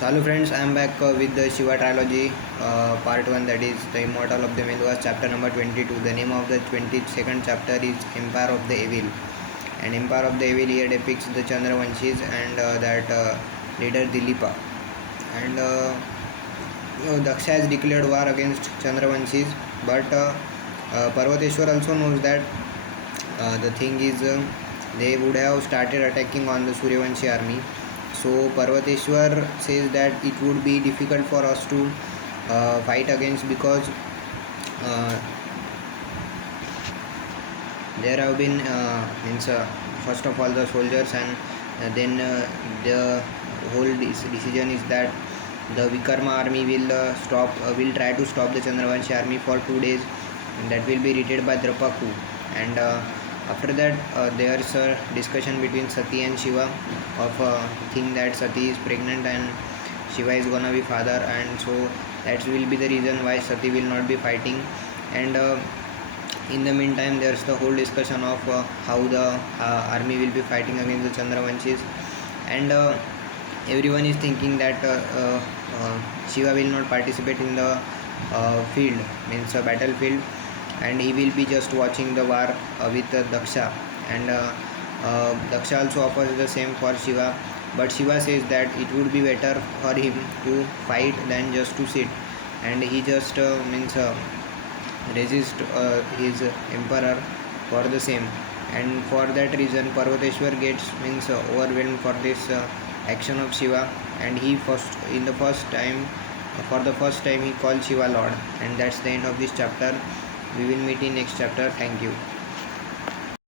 So hello friends, I am back with the Shiva trilogy part 1, that is the Immortal of the Melwas, chapter number 22. The name of the 22nd chapter is Empire of the Evil. And Empire of the Evil here depicts the Chandravanshis and that leader Dilipa. And Daksha has declared war against Chandravanshis, but Parvateshwar also knows that the thing is they would have started attacking on the Suryavanshi army. So Parvateshwar says that it would be difficult for us to fight against, because uh, there have been first of all the soldiers, and then the whole decision is that the Vikarma army will try to stop the Chandravanshi army for 2 days, and that will be raided by Drapaku. And after that there's a discussion between Sati and Shiva of thing that Sati is pregnant and Shiva is gonna be father, and so that will be the reason why Sati will not be fighting. And in the meantime there's the whole discussion of how the army will be fighting against the Chandravanshis. And everyone is thinking that Shiva will not participate in the field, means a battlefield, and he will be just watching the war with Daksha. And Daksha also offers the same for Shiva, but Shiva says that it would be better for him to fight than just to sit, and he just means resist his emperor for the same. And for that reason Parvateshwar gets means overwhelmed for this action of Shiva, and he for the first time he calls Shiva Lord. And that's the end of this chapter. We will meet in next chapter. Thank you.